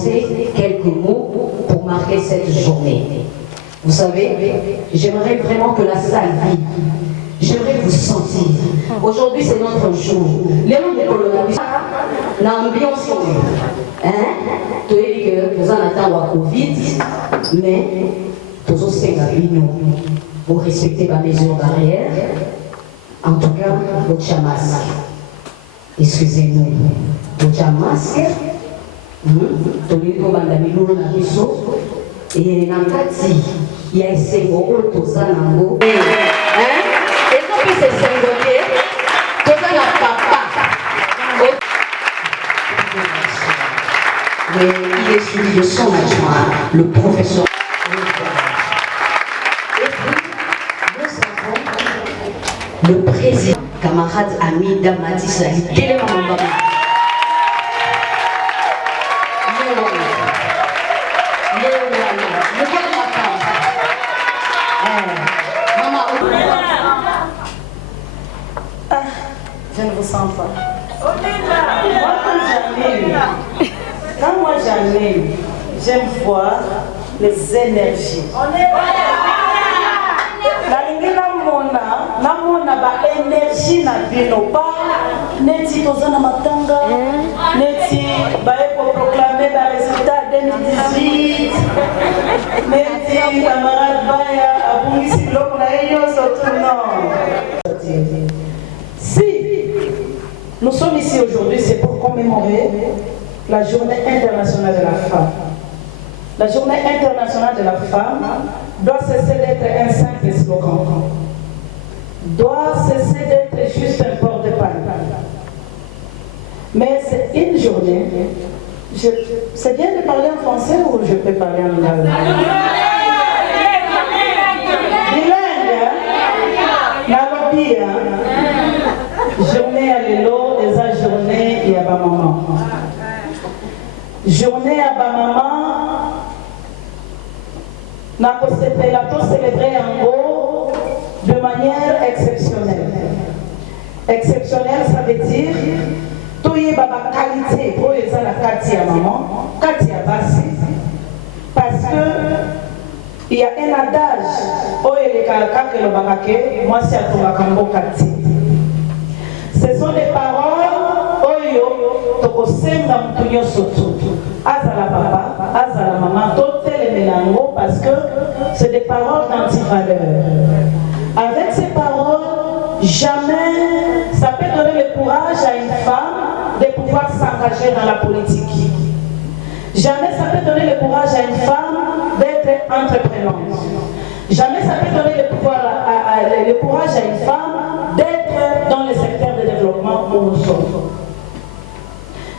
prononcer quelques mots pour marquer cette journée. Vous savez, j'aimerais vraiment que la salle vive. J'aimerais vous sentir. Aujourd'hui, c'est notre jour. Les gens de colonisation, l'ambiance, hein? Tu as dit que nous avons la Covid, mais tous aussi pour respecter la mesure barrière. En tout cas, votre masque. Excusez-nous. Votre masque. Et Nankati, il y a un symbole au Tozanango. Et quand il s'est symbolié, Tozana papa. Mais il est suivi de son adjoint, le professeur. Et puis, nous avons le président, camarade ami Damati Sali. Quel est mon papa? Je ne vous sens pas. Quand moi j'en ai eu, j'aime voir les énergies. La énergie na bino pas neti tozana matanga neti bae pour proclamer le résultat 2018 neti camarade baya abungisi biloko na yo surtout non. Si nous sommes ici aujourd'hui, c'est pour commémorer la journée internationale de la femme. La journée internationale de la femme doit cesser d'être un simple slogan, doit cesser d'être juste un port de parole. Mais c'est une journée. C'est bien de parler en français ou je peux parler en anglais? Bilingue, Nalobi, journée à l'élo, et sa journée et à ma maman. Journée à ma maman, n'a pas célébré en gros de manière exceptionnelle. Exceptionnelle, ça veut dire tout y a ma qualité pour les la qualité à maman, qualité à Bassi, parce que il y a un adage, oh il est quelqu'un que le baraké, moi c'est à ton bakambo qualité. Ce sont des paroles, oyo, toko senga mtunyo soto. Azala papa, azala maman, toutes les mélanges, parce que c'est des paroles d'anti-valeur. Avec ces paroles, jamais ça peut donner le courage à une femme de pouvoir s'engager dans la politique. Jamais ça peut donner le courage à une femme d'être entreprenante. Jamais ça peut donner le courage à une femme d'être dans le secteur de développement où nous sommes.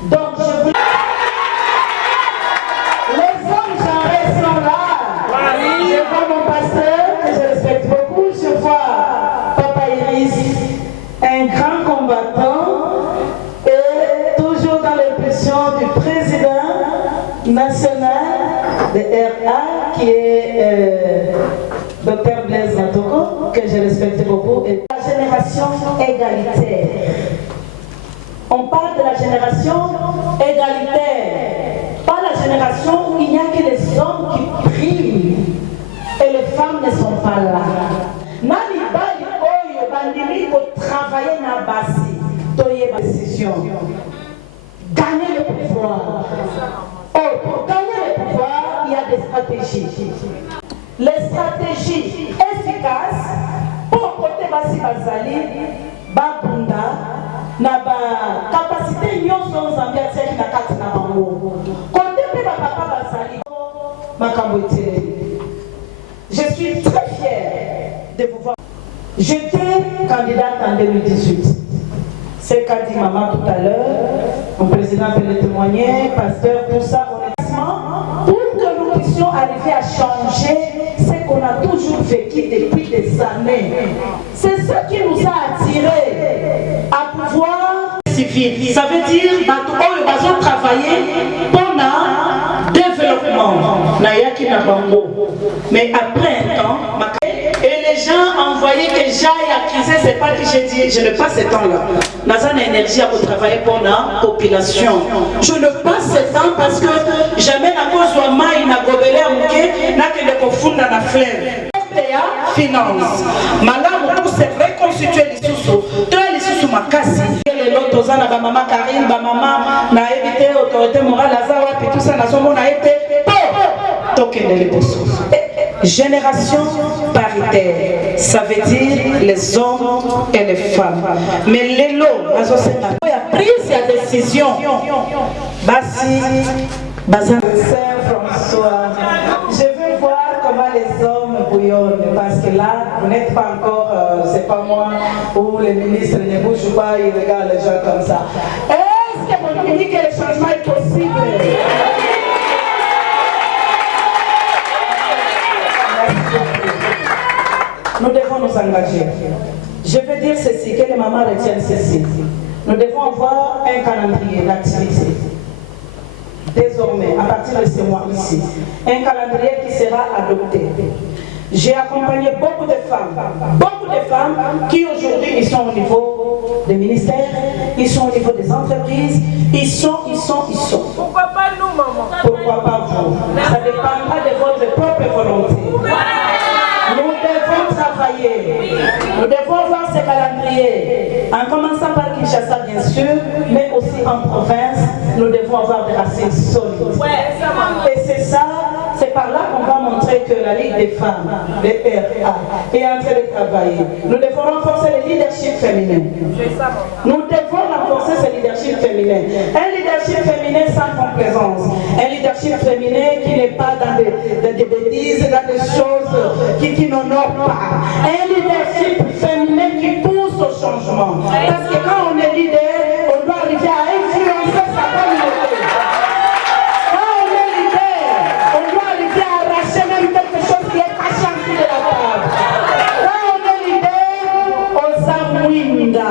Donc, je voulais... Les hommes genrés sont là. Je vois mon pasteur, que je respecte beaucoup. Je vois Papa Iris, un grand combattant, et toujours dans l'impulsion du président national de RA, qui est Dr Blaise Matoko, que je respecte beaucoup. Et la génération égalitaire. On parle de la génération égalitaire, pas la génération où il n'y a que les hommes qui priment et les femmes ne sont pas là. Nani bali oyo bandimi pour travailler na basi, toye décision. Gagner le pouvoir. Oh, pour gagner le pouvoir, il y a des stratégies. Les stratégies efficaces pour côté basi bazali, babunda. Na ba capacité nyonso nzambe atiaki na kati na bango kote mpe bapapa bazali makambo eteleli. Je suis très fière de vous voir. J'étais candidate en 2018. C'est qu'a dit maman tout à l'heure, mon président peut le témoigner, pasteur, tout ça, honnêtement, pour que nous puissions arriver à changer ce qu'on a toujours vécu depuis des années. C'est ce qui nous a attirés à pouvoir civil. Ça veut dire que nous avons travaillé pour le développement. Mais après un temps, et les gens envoient voyez que j'aille accuser, c'est pas que j'ai dit, je n'ai pas ce temps-là. Naza n'a énergie à travailler pour la population. Je ne passe ce temps parce que jamais na cause de maï na gobelé à mouké, n'a que de confondre la flemme. Finance. Madame, pour se reconstituer les sous-sous, les sous-sous makasi. Les lots aux ans, maman Karine, maman n'a évité autorité morale, Lazara, puis tout ça, n'a jamais été token les bossos. Génération paritaire, ça veut dire les hommes et les femmes. Mais les lots, il y a prise de décision. Basi, Bazin. François, je veux voir comment les hommes bouillonnent, parce que là, vous n'êtes pas encore, c'est pas moi, ou les ministres ne bougent pas, ils regardent les gens comme ça. Est-ce que vous me dites que le changement est possible? Nous devons nous engager. Je veux dire ceci, que les mamans retiennent ceci. Nous devons avoir un calendrier d'activité. Désormais, à partir de ce mois ici, un calendrier qui sera adopté. J'ai accompagné beaucoup de femmes qui aujourd'hui ils sont au niveau des ministères, ils sont au niveau des entreprises, ils sont. Pourquoi pas nous, maman? Pourquoi pas vous? Ça dépendra de votre propre volonté. Nous devons travailler, nous devons avoir ce calendrier, en commençant par Kinshasa bien sûr, mais aussi en province, nous devons avoir des racines solides. Et c'est ça, c'est par là qu'on va montrer que la Ligue des femmes, les RA, est en train de travailler. Nous devons renforcer le leadership féminin. Nous devons renforcer ce leadership féminin. Un leadership féminin sans complaisance. Un leadership féminin qui n'est pas dans des bêtises, dans des choses qui n'honorent pas. Un leadership féminin qui pousse au changement. Parce que quand on est leader, on doit arriver à influencer sa communauté. Quand on est leader, on doit arriver à arracher même quelque chose qui est caché en dessous de la table. Quand on est leader, on s'amouinda.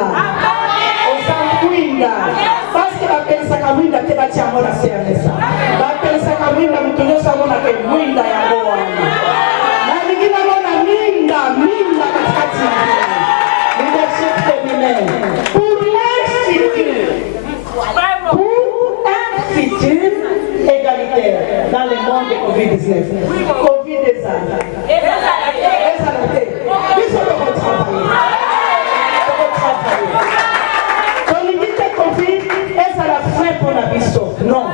Parce que la personne qui a été bâtie à mon affaire, la personne qui a été bâtie à mon affaire, leadership féminin pour un futur égalitaire dans le monde de Covid-19. Covid des âmes. Ils sont de votre travail. Quand il dit que Covid, est-ce à la fin pour la bisto? Non.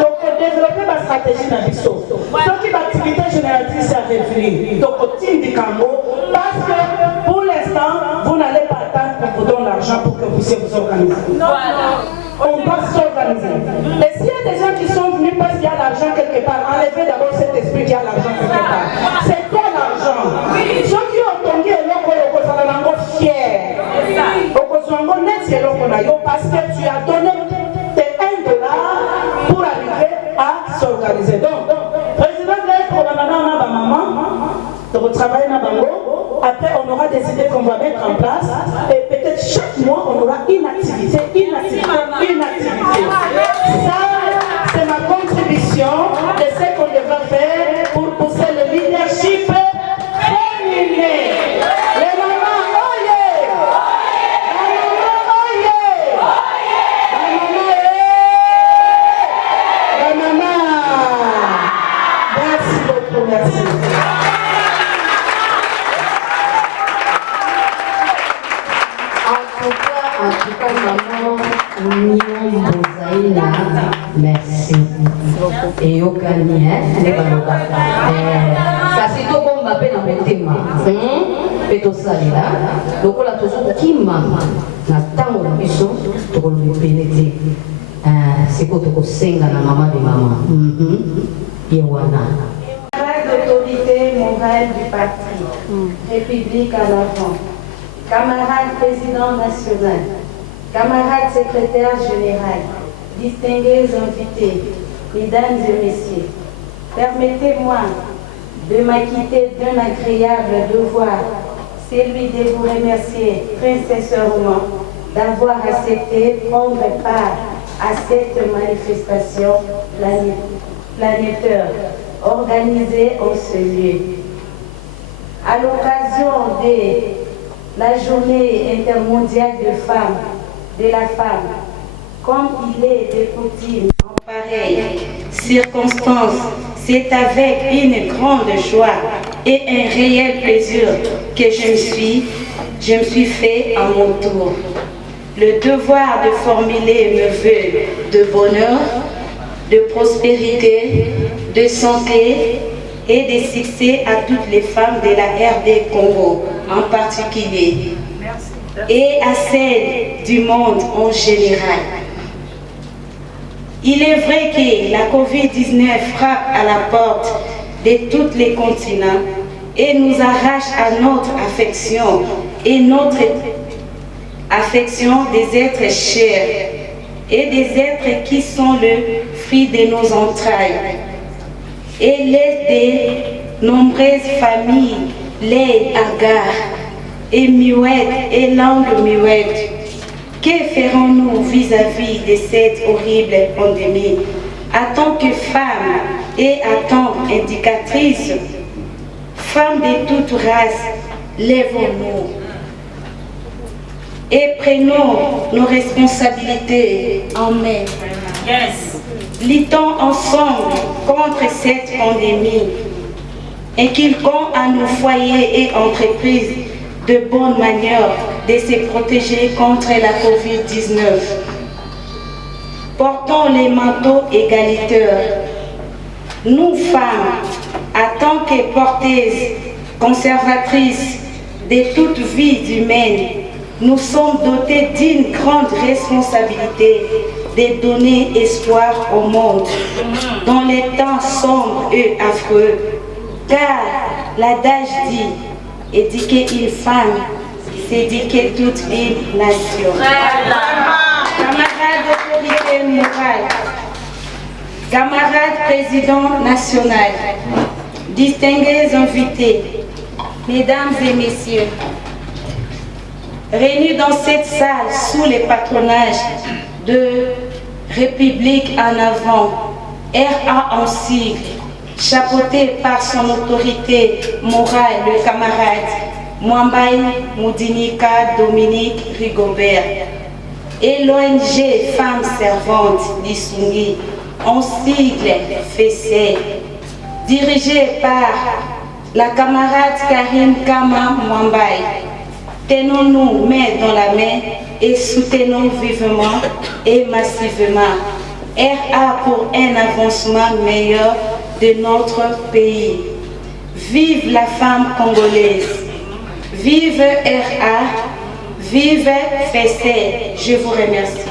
Donc, développer ma stratégie dans la bisto. Donc, l'activité génératrice à revenir. Donc, au team du Cambo, parce que pour l'instant, vous n'allez pas attendre qu'on vous donne l'argent pour que vous puissiez vous organiser. Non. On doit s'organiser. Et s'il y a des gens qui sont venus parce qu'il y a l'argent quelque part, enlevez d'abord cet esprit qu'il y a l'argent quelque part. C'est quoi l'argent? Ceux qui ont tombé et l'ont fiers. Parce que tu as donné tes $1 pour arriver à s'organiser. Donc, président de la maman, de travailler dans Bango. Après, on aura des idées qu'on va mettre en place. Et peut-être chaque mois, on aura une activité. Ça, c'est ma contribution de ce qu'on devra faire pour pousser le leadership féminin. Les mamans, oyez! La maman! Merci beaucoup, merci. En tout cas, maman, merci. Et au Kanye, ça c'est tout bon, m'appelle dans mon thème. Et tout ça là, donc on a toujours qui m'a n'attend la mission pour le pénétrer. C'est quoi tu conseilles à la maman de maman? Yewana. L'autorité morale du parti, République à l'avant. Camarades président national, camarades secrétaire général, distingués invités, mesdames et messieurs, permettez-moi de m'acquitter d'un agréable devoir, celui de vous remercier très sincèrement d'avoir accepté prendre part à cette manifestation planétaire organisée en ce lieu. à l'occasion de la journée intermondiale de la femme, comme il est de coutume en pareille circonstance, c'est avec une grande joie et un réel plaisir que je me suis fait à mon tour le devoir de formuler mes vœux de bonheur, de prospérité, de santé et de succès à toutes les femmes de la RD Congo en particulier et à celles du monde en général. Il est vrai que la COVID-19 frappe à la porte de tous les continents et nous arrache à notre affection et notre affection des êtres chers et des êtres qui sont le fruit de nos entrailles et les de nombreuses familles, les hagards et muettes et langues muettes. Que ferons-nous vis-à-vis de cette horrible pandémie? En tant que femmes et en tant qu'indicatrices, femmes de toute race, lèvons-nous et prenons nos responsabilités en main. Luttons ensemble contre cette pandémie et quiconque à nos foyers et entreprises de bonnes manières de se protéger contre la COVID-19. Portons les manteaux égalitaires. Nous, femmes, en tant que porteuses, conservatrices de toute vie humaine, nous sommes dotés d'une grande responsabilité de donner espoir au monde dans les temps sombres et affreux. Car l'adage dit, éduquer une femme, c'est éduquer toute une nation. Camarades d'autorité morale, camarades président national, distingués invités, mesdames et messieurs, réunis dans cette salle sous le patronage de République en avant, RA en sigle, chapeauté par son autorité morale, le camarade Mwambaye Moudinika Dominique Rigobert, et l'ONG Femmes Servantes d'Issungi, en sigle FECE, dirigée par la camarade Karine Kama Mwambaye. Tenons-nous main dans la main et soutenons vivement et massivement RA pour un avancement meilleur de notre pays. Vive la femme congolaise, vive RA, vive FECE. Je vous remercie.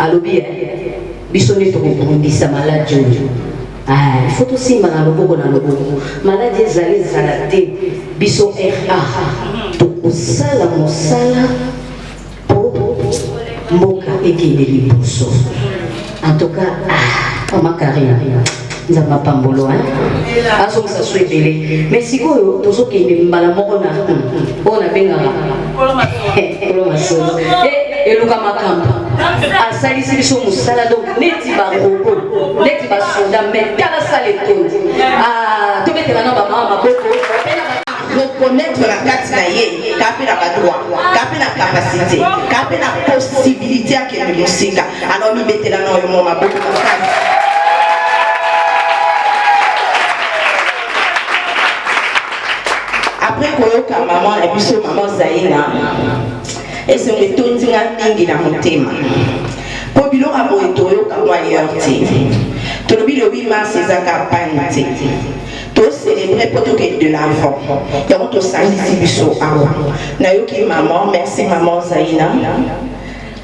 Alobi, bisoni to kundisa maladi. Il faut aussi malaboko na loboko. Maladi ezali zalate biso RA. To sala mosala po mboka ekende liboso. En tout cas, Mama Karina, nous avons pas mbolo, hein? Aso ça soit belé. Mais si vous tous qui ne malamoko na, on a bien et le Kamakamba. A salisi biso musala donc neti ba roko, neti ba soda mais kala saleto. Ah, to metela na ba mama boko. Reconnaître la carte naïe, capé la droit, capé la capacité, capé la possibilité à qu'elle nous signe. Alors nous mettons la noix ma beaucoup de après koyoka maman et puis maman Zaina, et c'est un ton tinga ningi na motema. Pour bilo abo etoyoka moi yorti. Tolobi le 8 mars c'est à campagne. Tous célébrer pour tout de l'avant. Et on te salue si biso awa. Nayoki maman, merci maman Zaina.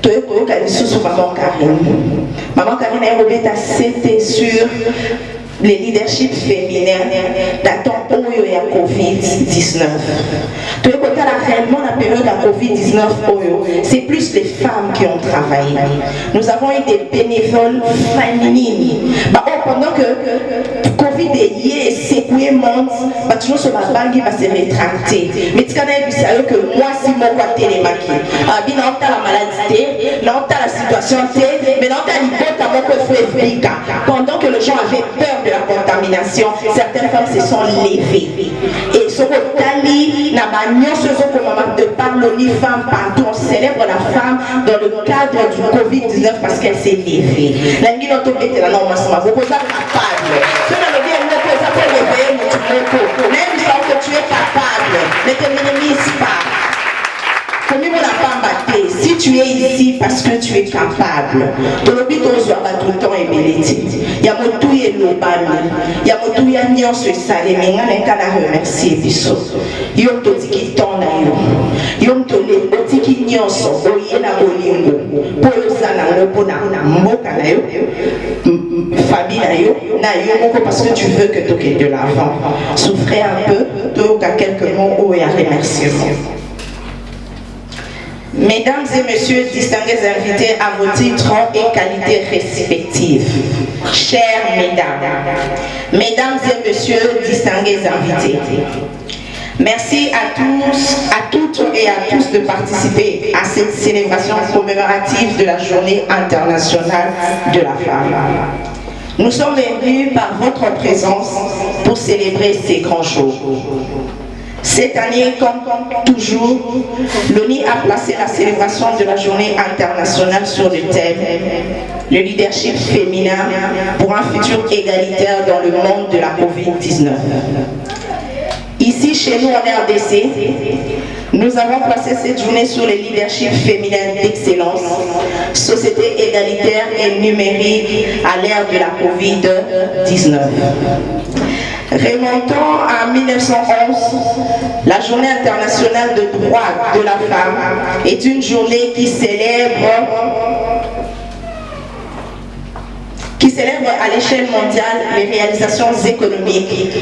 Toyoko kalisu maman Karine. Maman Karine a remis ta c'était sur les leaderships féminins datant où il y a Covid-19. Toyoko réellement la période de la Covid-19, c'est plus les femmes qui ont travaillé. Nous avons eu des bénévoles féminines. Pendant que Covid est lié, c'est secouer monte, bah toujours sur ma banque va se rétracter. Mais tu connais que moi si mon quoi télémaquille. Ah bien on t'a la maladie, on t'a la situation, mais on t'a l'hypothèse à mon coffre pendant que les gens avaient peur de la contamination, certaines femmes se sont levées. Et ce que n'a pas de parler ni femme partout, on célèbre la femme dans le cadre du Covid-19 parce qu'elle s'est levée. La nuit on tombe était là non vous pouvez pas capable. Tu n'as le bien vous pouvez pas lever même sans que tu es capable, ne te minimise pas. Si tu es ici parce que tu es capable, ton but on se voit tout le temps et bénédit. Il y a mon tout et l'obami, il y a mon tout et l'agnon sur salé, mais il y a un cas à remercier biso. Il y a un tout qui tombe là, il y a un tout qui n'y a son, il y a un olingo, pour le salon, pour la moka na yo, famille na yo, parce que tu veux que tu aies de l'argent. Souffrez un peu, tu as quelques mots et à remercier. Mesdames et messieurs, distingués invités à vos titres et qualités respectives. Chères mesdames et messieurs, distingués invités. Merci à tous, à toutes et à tous de participer à cette célébration commémorative de la Journée internationale de la femme. Nous sommes venus par votre présence pour célébrer ces grands jours. Cette année, comme toujours, l'ONU a placé la célébration de la Journée internationale sur le thème « Le leadership féminin pour un futur égalitaire dans le monde de la Covid-19 ». Ici, chez nous en RDC, nous avons placé cette journée sur le leadership féminin d'excellence, société égalitaire et numérique à l'ère de la Covid-19. Remontant à 1911, la Journée internationale de droit de la femme est une journée qui célèbre à l'échelle mondiale les réalisations économiques,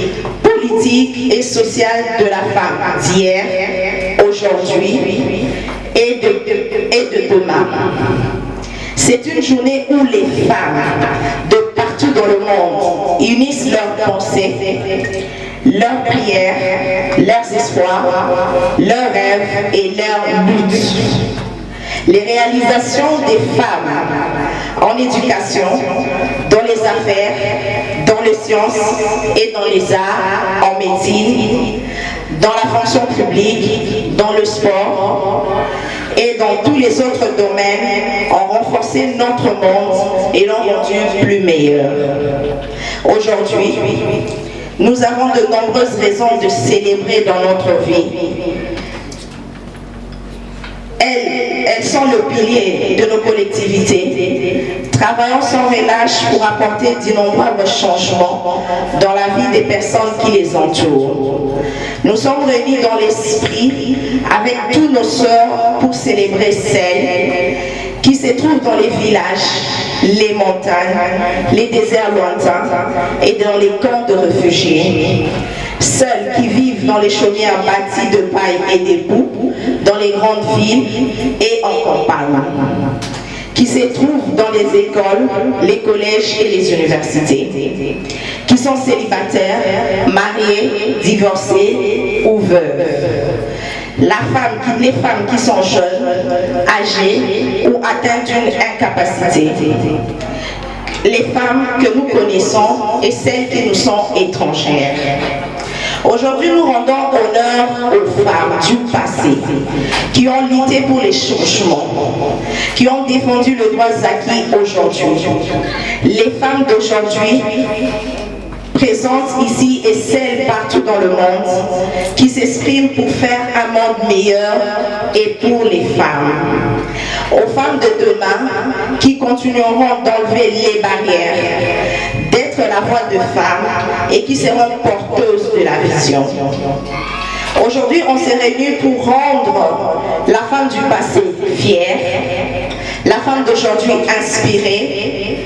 politiques et sociales de la femme d'hier, aujourd'hui et de demain. C'est une journée où les femmes de partout dans le monde unissent leurs pensées, leurs prières, leurs espoirs, leurs rêves et leurs buts. Les réalisations des femmes en éducation, dans les affaires, dans les sciences et dans les arts, en médecine, dans la fonction publique, dans le sport et dans tous les autres domaines ont renforcé notre monde et l'ont rendu plus meilleur. Aujourd'hui, nous avons de nombreuses raisons de célébrer dans notre vie. Elles sont le pilier de nos collectivités. Travaillons sans relâche pour apporter d'innombrables changements dans la vie des personnes qui les entourent. Nous sommes réunis dans l'esprit avec tous nos sœurs pour célébrer celles qui se trouvent dans les villages, les montagnes, les déserts lointains et dans les camps de réfugiés. Celles qui vivent dans les chaumières bâties de paille et d'époux, dans les grandes villes et en campagne, qui se trouvent dans les écoles, les collèges et les universités, qui sont célibataires, mariés, divorcés ou veuves. Les femmes qui sont jeunes, âgées ou atteintes d'une incapacité. Les femmes que nous connaissons et celles qui nous sont étrangères. Aujourd'hui, nous rendons honneur aux femmes du passé qui ont lutté pour les changements, qui ont défendu le droit acquis aujourd'hui. Les femmes d'aujourd'hui présentes ici et celles partout dans le monde qui s'expriment pour faire un monde meilleur et pour les femmes. Aux femmes de demain qui continueront d'enlever les barrières, d'être la voix de femmes et qui seront porteuses de la vision. Aujourd'hui, on s'est réunis pour rendre la femme du passé fière, la femme d'aujourd'hui inspirée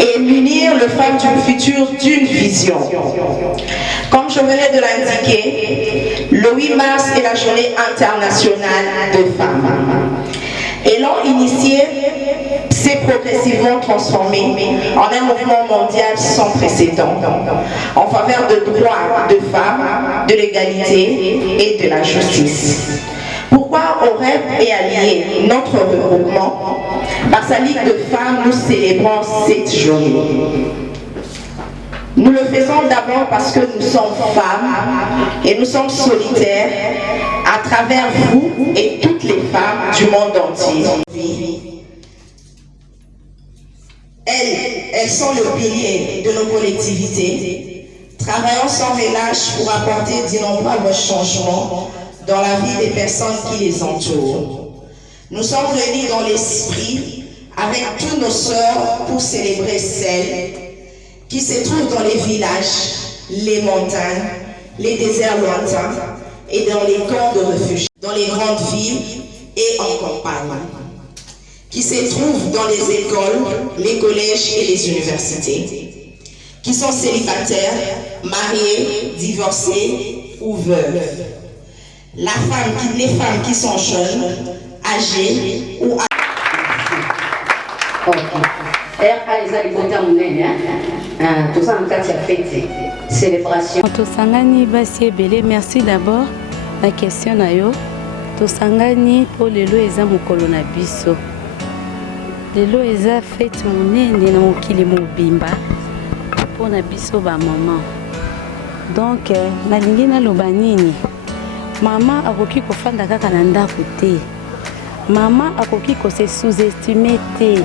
et munir le femme du futur d'une vision. Comme je venais de l'indiquer, le 8 mars est la journée internationale de femmes. Et l'ont initié s'est progressivement transformé en un mouvement mondial sans précédent en faveur de droits de femmes, de l'égalité et de la justice. Pourquoi Oreb est allié notre regroupement? Par sa Ligue de femmes, nous célébrons cette journée. Nous le faisons d'abord parce que nous sommes femmes et nous sommes solitaires à travers vous et toutes les femmes du monde entier. Elles sont le pilier de nos collectivités, travaillant sans relâche pour apporter d'innombrables changements dans la vie des personnes qui les entourent. Nous sommes réunis dans l'esprit avec tous nos sœurs pour célébrer celles qui se trouvent dans les villages, les montagnes, les déserts lointains et dans les camps de réfugiés, dans les grandes villes et en campagne, qui se trouvent dans les écoles, les collèges et les universités, qui sont célibataires, mariés, divorcés ou veuves. Les femmes qui sont jeunes, âgées ou célébration. Tosangani basi ebele, merci d'abord la question na yo. Tosangani po lelo eza mokolo na biso. Lelo eza fête monene na mokili mobimba po na biso ba maman. Donc nalingi naloba nini? Mama akoki kofanda kaka na ndako te. Mama akoki kose sous-estimer te.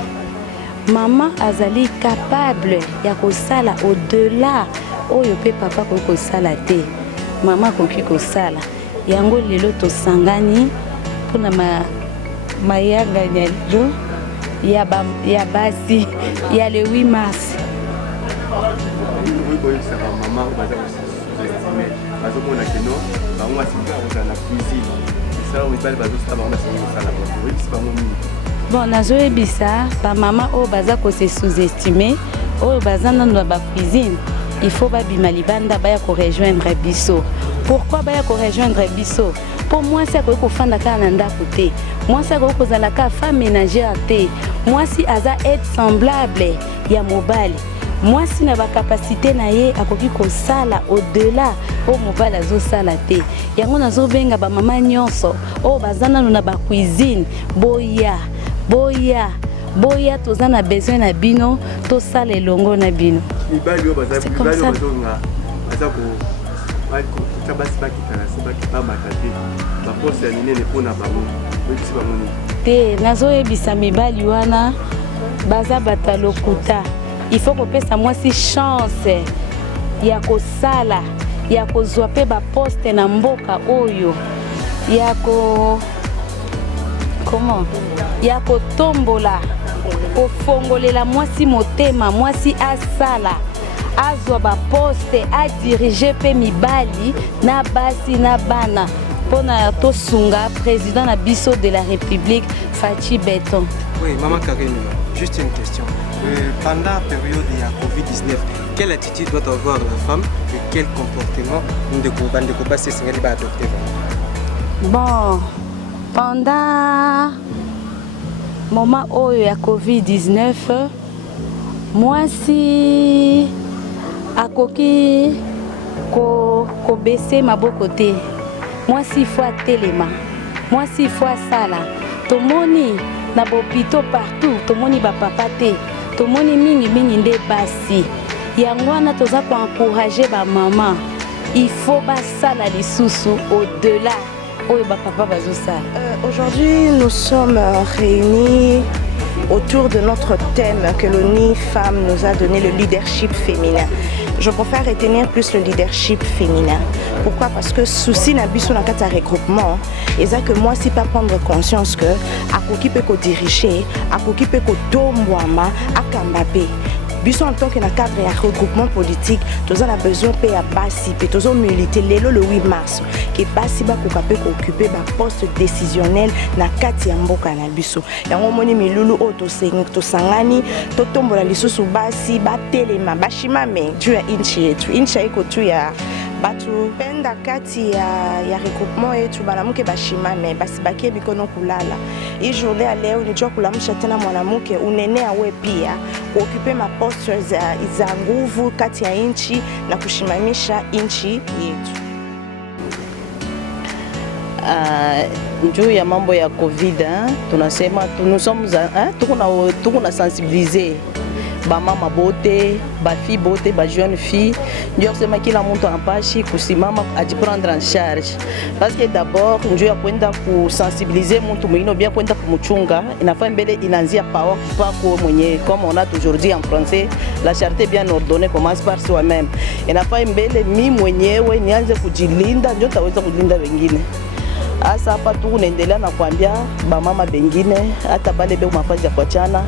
Mama azali capable ya kosala au-delà oyo pe papa ko kosala te. Mama akoki kosala. Yango lelo tosangani pona mayanga nyalo ya basi ya le 8 mars. Bon, nazoe bisa, ba maman o baza ko se sous-estimer, o baza nando ba cuisine, il faut ba bima libanda ba ya ko rejoindre biso. Pourquoi ba ya ko rejoindre biso? Pour moi c'est ko fanda ka na ndako te. Moi c'est ko zala ka femme ménagère te. Moi si aza être semblable ya mobali. Moi si na ba capacité na ye akoki ko sala au-delà o mobali azo sala te. Yango nazo benga ba mama nyonso o bazana na ba cuisine boya tozana besoin na bino to sala elongo na bino. Te nazo ebisa mibali wana baza batalokuta. Il faut que pesa moi si chance ya kosala ya kozwa pe ba poste na mboka oyo ya ko comment ya kotombola kofongolela mwasi motema mwasi asala azwa ba poste a diriger pe mibali na basi na bana pona to sunga président na biso de la République Fachi Beton. Oui, maman Karine, juste une question. Pendant la période de la Covid-19, quelle attitude doit avoir la femme et quel comportement de combat c'est adopter? Bon, pendant le moment où il y a Covid-19, moi si à koki ko baisser ma côté, moi si faut téléma, moi si faut sala, tout le monde na bopito partout, tout le monde ba papa te. Tout le monde mingi nde basi. Yangwana toza ko encourager ba maman. Il faut ba sala lisusu au-delà. Aujourd'hui, nous sommes réunis autour de notre thème que l'ONU Femmes nous a donné, le leadership féminin. Je préfère retenir plus le leadership féminin. Pourquoi? Parce que souci n'a pas sur un regroupement. Et ça que moi, si pas prendre conscience que à qui peut diriger, à qui peut tomboama, à Kambapé. En tant que dans le cadre d'un regroupement politique, nous avons besoin de Bassi, nous avons milité le 8 mars, que Bassi va occuper un poste décisionnel dans le cadre de Mboka na biso. Et on moni milulu auto sangani, totombola lisusu Bassi, ba telema, ba shimame, tu as inchi eko tu ya batu penda kati ya regroupement yetu banamuke bashimame basi bakie bikono kulala. Hii journée ya leo nijua kulamusha tena mwanamke unenea we pia kuokupe maposte za nguvu kati ya inchi na kushimamisha inchi yetu. Njoo ya mambo ya Covid tunasema tuko na sensibiliser ba mama bote, ba fille bote, ba jeune fille. Njoo kusema kila mtu anapashi kusimama ajiprendre en charge. Parce que d'abord njoo ya kwenda kusensibiliser mtu mwingine bien kwenda kumchunga, inafaa mbele inaanzia pa kwa mwenyewe. Comme on a aujourd'hui en français, la charité bien ordonnée commence par soi-même. Inafaa mbele mimi mwenyewe nianze kujilinda ndio taweza kulinda wengine. Asa hapa tu unaendelea na kuambia bamama bengine hata bale be mafazi ya kuachana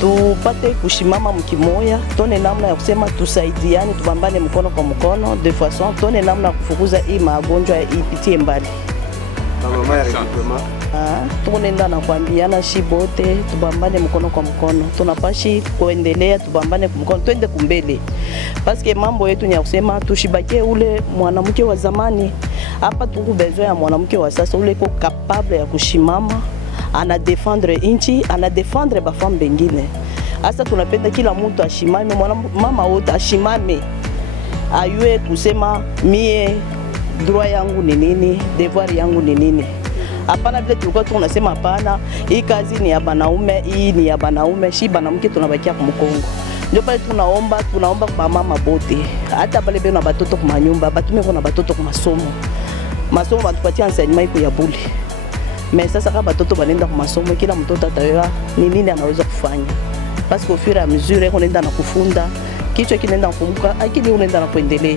tupate kushimama mkimoya, tone namna ya kusema tusaidiane, tubambane mkono kwa mkono de façon tone namna kufukuza hii magonjwa ipitie mbali. Mama ya regroupement tunaenda na kuambiana shibote tubambane mkono kwa mkono, tunapashi kuendelea tubambane mkono twende kumbele, paske mambo yetu ni ya kusema tushibakie ule mwanamke wa zamani. Hapa tuko besoin ya mwanamke wa sasa ule ko capable ya kushimama, ana défendre inchi, ana défendre ba femme bengine. Asa tunapenda kila mtu ashimame, mama wote ashimame, ayue kusema mie droit yangu ni nini, devoir yangu ni nini. Hapana vile tulikuwa tunasema hapana, hii kazi ni ya banaume, hii ni ya banaume, shi banamke tunabakia kumkongo. Ndio pale tunaomba kwa mama bote, hata bale bena batoto kwa nyumba, batume kuna batoto kwa masomo. Masomo batupatia enseignement iko ya bure. Mais sasa kama batoto banenda kwa masomo, kila mtoto ataelewa ni nini anaweza kufanya. Parce qu'au fur et à mesure unaenda na kufunda, kichwa kinaenda kukumbuka, akili unaenda na kuendelea.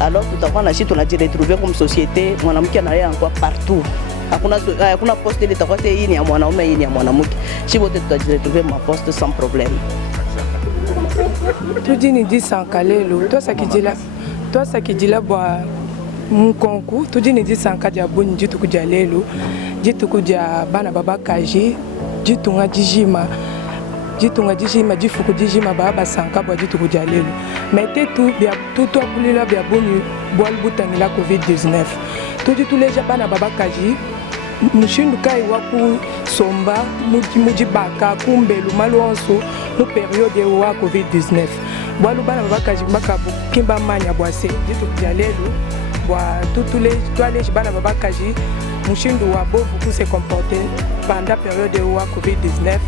Alors tutakuwa na shida tunajiretrouver comme société, mwanamke anaye anakuwa partout. Hakuna poste ile itakuwa hii ni ya mwanaume, hii ni ya mwanamke. Si wote tutajiretrouver ma poste sans problème. Tudi ni di sankalelo, toi sakijila bwa mkonku, tudi ni di sankadia boni jitu kuja lelo, jitu kuja bana baba kaji, jitu nga dijima, jifuku dijima baba sanka bwa jitu kuja lelo. Mete tu bia tuto kulila bia boni bwa butangila COVID-19. Tudi tu leja bana baba kaji, mushindu kai waku somba mujibaka kumbelu malonso no période wa COVID-19. Bwalu bana babakaji bakabu kimba manya bwase jitu kujalelo bwa tutule toile bana babakaji mushindu wa bovu ku se comporter pendant période wa COVID-19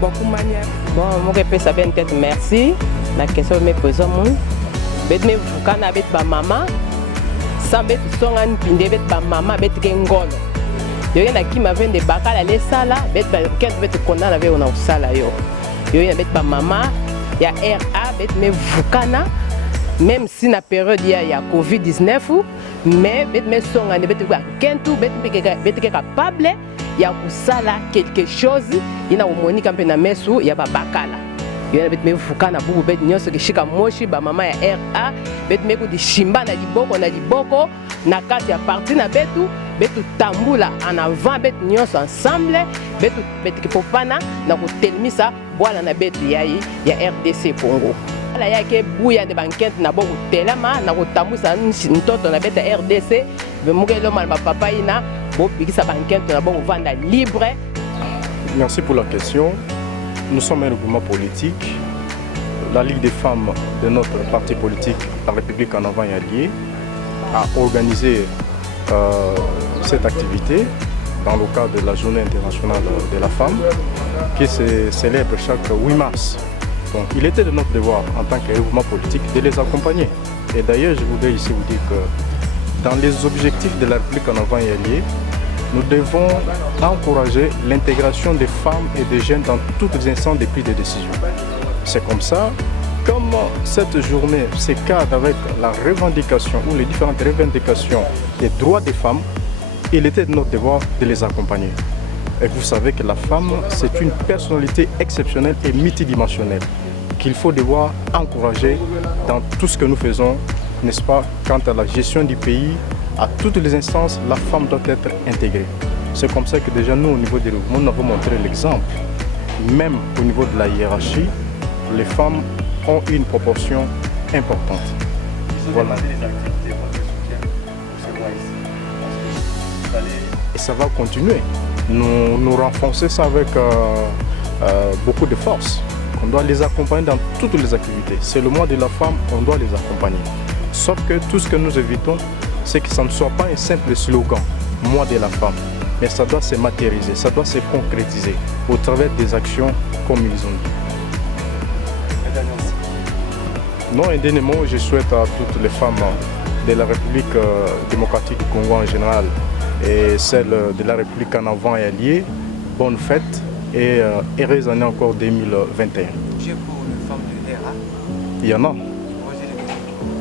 beaucoup mania. Bon mo ke pesa ben tête merci la question me poser mon bet me vukana bet ba mama sambet songa npinde bet ba mama bet ke ngolo yo na ki ma vende bakala le sala bet ba kent bet kondana be ona usala yo na bet ba mama ya RA bet me vukana même si na période ya COVID-19 mais bet me songa ne bet ba kentu bet ke capable ya kusala quelque chose ina umonika mpe na mesu ya babakala yo na bet me vukana bubu bet nyoso ke shika moshi ba mama ya RA bet me ko di shimba na liboko na kati ya parti na betu tambula en avant bet nyoso ensemble betu ke popana na ko telmisa bwala na betu ya RDC Congo ala yake buya de bankente na boko telama na ko tambusa ntoto na beta RDC be mugelo mal ba papa ina bo bikisa bankente na boko vanda libre. Merci pour la question. Nous sommes un mouvement politique. La Ligue des femmes de notre parti politique, la République en avant et alliée, a organisé cette activité dans le cadre de la Journée internationale de la femme qui se célèbre chaque 8 mars. Donc, il était de notre devoir en tant que mouvement politique de les accompagner. Et d'ailleurs, je voudrais ici vous dire que dans les objectifs de la République en avant et alliée, nous devons encourager l'intégration des femmes et des jeunes dans toutes les instances de prise de décision. C'est comme ça, comme cette journée se cadre avec la revendication ou les différentes revendications des droits des femmes, il était de notre devoir de les accompagner. Et vous savez que la femme, c'est une personnalité exceptionnelle et multidimensionnelle qu'il faut devoir encourager dans tout ce que nous faisons, n'est-ce pas, quant à la gestion du pays, à toutes les instances, la femme doit être intégrée. C'est comme ça que déjà nous, au niveau des mouvements, nous avons montré l'exemple. Même au niveau de la hiérarchie, les femmes ont une proportion importante. Voilà. Et ça va continuer. Nous renforcer ça avec beaucoup de force. On doit les accompagner dans toutes les activités. C'est le mois de la femme, on doit les accompagner. Sauf que tout ce que nous évitons, c'est que ça ne soit pas un simple slogan, mois de la femme. Mais ça doit se matérialiser, ça doit se concrétiser au travers des actions comme ils ont dit. Non, un dernier mot, je souhaite à toutes les femmes de la République démocratique du Congo en général et celles de la République en avant et alliée, bonne fête et heureuse année encore 2021. J'ai pour les femmes de l'ERA. Il y en a.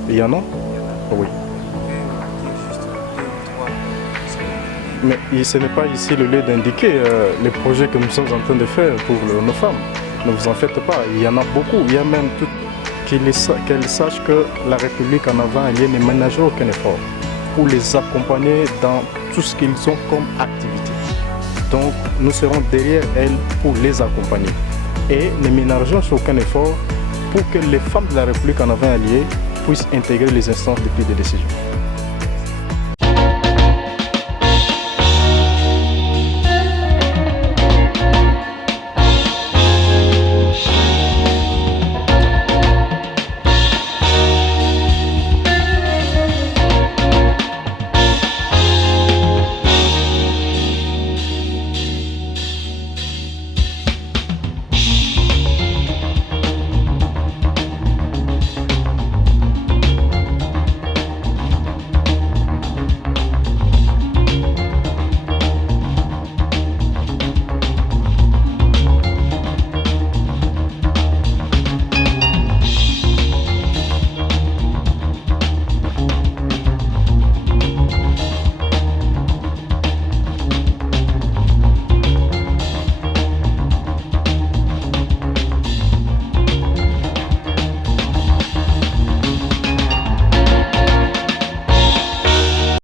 Il y en a? Oui. Mais ce n'est pas ici le lieu d'indiquer les projets que nous sommes en train de faire pour nos femmes. Ne vous en faites pas, il y en a beaucoup. Il y a même tout qu'elles sachent que la République en avant alliée ne ménage aucun effort pour les accompagner dans tout ce qu'ils ont comme activité. Donc nous serons derrière elles pour les accompagner et ne ménageons aucun effort pour que les femmes de la République en avant alliée puissent intégrer les instances de prise de décision.